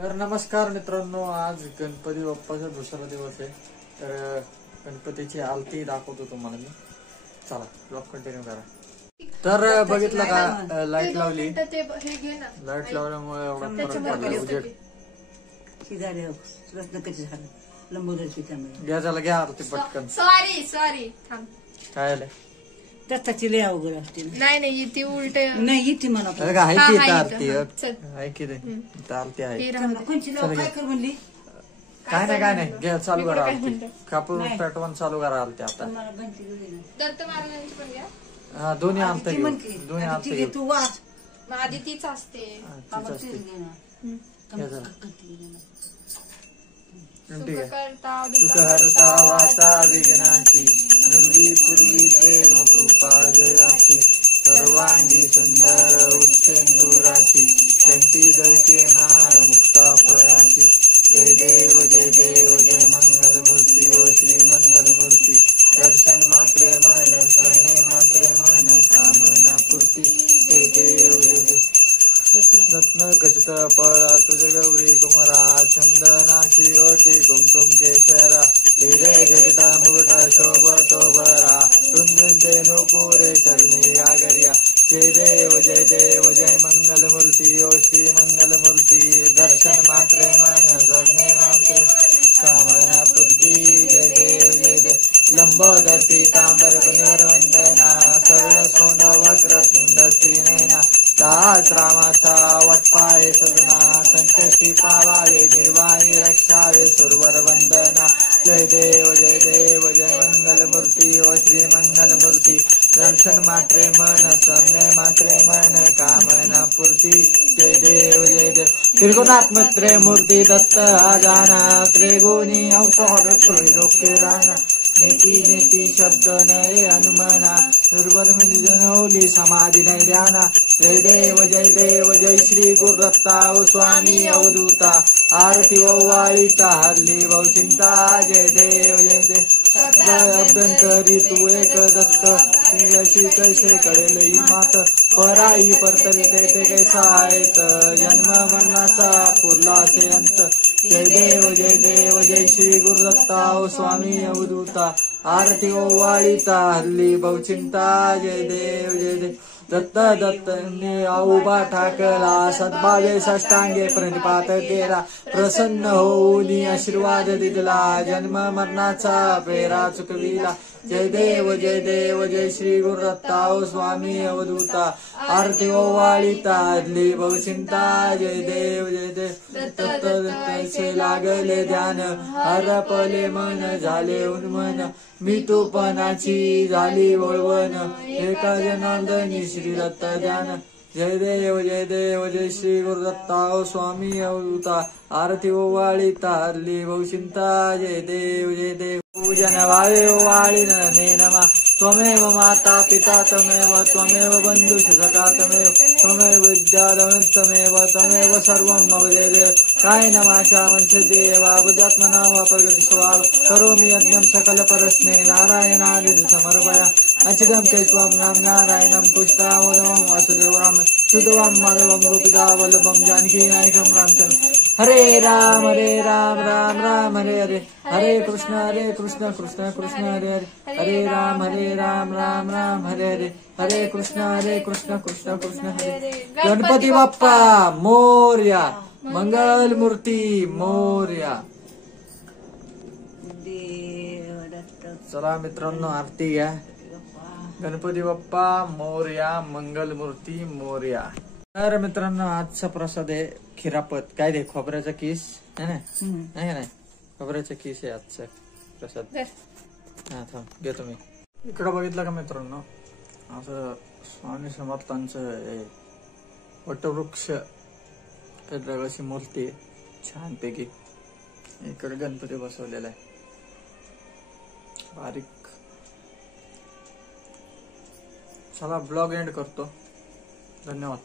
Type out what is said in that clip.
तर नमस्कार मित्रांनो, आज गणपती बाप्पाचा दुसरा दिवस आहे. तर गणपतीची आरती दाखवतो तुम्हाला मी. चला ब्लॉग कंटिन्यू करा. तर बघितलं का, लाईट लावली. लाईट लावल्यामुळे एवढा फरक पडला. उजेड घ्या, चला घ्या आरती पटकन. सॉरी काय आलंय? त्याची लय अवघड असते. नाही ती उलट नाही इथे मला आहे की इथं आरती चल. आहे की नाही? इथं आरती आहे. कोणची लाव काय कर म्हणली काय नाही घ्या, चालू करा आरती. कापूर पेटवून चालू करा आरती आता. मला बनती गेली ना. दत्त महाराजांची पण घ्या. हा, दोन्ही आरती ती घेऊ. म्हणते, दोन्ही आता आरती ती घेऊ. घे, तू वाच. मग आधी तीच असते. बाबा तीच तीच असते. घे ना. घ्या जरा. सुख ठीक आहे. करता सुख हरता वाता विघ्नाची, निर्वी पूर्वी प्रेम कृपा जयाची, सर्वांगी सुंदर उत्सेंदुराची, कंठी दळके माळ मुक्ता फळाची. जय देव जय मंगलमूर्ती ओ श्री मंगलमूर्ती. दर्शन मात्रे मन, करणे मात्रे मन, कामना पूर्ती. जय देव जय रत्न गजत पळा तुझ गौरी कुमरा, चंदनाची ओटी कुमकुम केशरा, हिरे जडिता मुगटा शोभतो बरा, सुंदते नुपुरे चरणी गागरिया. जय देव जय मंगलमूर्ती ओ श्री मंगलमूर्ती. दर्शन मात्रे मन, करणे मात्रे कामना पूर्ती. जय देव लंबोदर पीतांबर पनिवर वंदना, सरळ सोंड वक्र तुंड श्रीनयना, सहस्रामाचा वटपाय सजना, संकटी पावावे निर्वाणी रक्षावे सुरवर वंदना. जय देव जय मंगलमूर्ती ओ श्री मंगलमूर्ती. दर्शन मात्रे मन, सरणे मात्रे मन, कामना पूर्ती. जय देव त्रिगुणात्मत्रे मूर्ती दत्त आजाना, त्रिगुणी अवतार त्रैलोक्य राणा, नेती शब्द नये हनुमना, सर्वर जनवली समाधी नाही ध्याना. जय देव जय श्री गुरुदत्ता ओ स्वामी अवधूता, आरती ओवाळीता हरली बहुचिंता. जय देव अभ्यंतरी तू एक दत्त, श्री कैसे कळेल मात, पराई परतरी ते कैसा आहेत, जन्म मरणाचा पुरला असे अंत. जय देव जय श्री गुरुदत्ता ओ स्वामी अवधूता, आरती ओवाळीता हल्ली बहुचिंता. जय देव दत्त उभा ठाकला, सद्भावे साष्टांगे प्रणिपात केला, प्रसन्न होऊन आशीर्वाद दिला, जन्म मरणाचा पेरा चुकविला. जय देव जय श्री गुरुदत्ता ओ स्वामी अवधूता, आरती ओवाळीता हल्ली बहुचिंता. जय देव दत्त लागले ध्यान, हरपले मन झाले उन्मन, मी तूपणाची झाली वळवण, एका जनार्दनी श्री दत्त ध्यान. जय देव जय श्री गुरुदत्ता ओ स्वामी अवधूता, आरती ओवाळीता हरली बहुचिंता. जय देव पूजन वावे वाळीन नमा, त्वमेव माता पिता त्वमेव बंधुष सखा त्वमेव विद्या त्वमेव सर्वं मम देव. काय नमाशा वंश देवा बुद्धात्मना वा प्रगती स्वभाव, करोमि यज्ञं सकल परस्मै नारायणादि समर्पया. अच्युतं केशवं नाम नारायणं पुष्टावरमं वासुदेवं सुदेवं माधवं गोपिका वल्लभं जानकी नायकं रामचन्द्रं. हरे राम राम राम हरे हरे, हरे कृष्ण कृष्ण कृष्ण हरे हरे, हरे राम राम राम हरे हरे, हरे कृष्ण कृष्ण कृष्ण हरे हरे. गणपती बाप्पा मोरया, मंगल मूर्ती मोरया. चला मित्रांनो, आरती घ्या. गणपती बाप्पा मोरया, मंगल मूर्ती मोरया. तर मित्रांनो, आजचा प्रसाद आहे खिरापत. काय दे, खोबऱ्याचा किस नाही खोबऱ्याचा किस आहे आजचा प्रसाद. हा थांब घेतो मी. इकडं बघितलं का मित्रांनो, असं स्वामी समर्थांचं वटवृक्ष अशी मूर्ती आहे छानपैकी. इकडे गणपती बसवलेला आहे बारीक. चला ब्लॉग एंड करतो. धन्यवाद.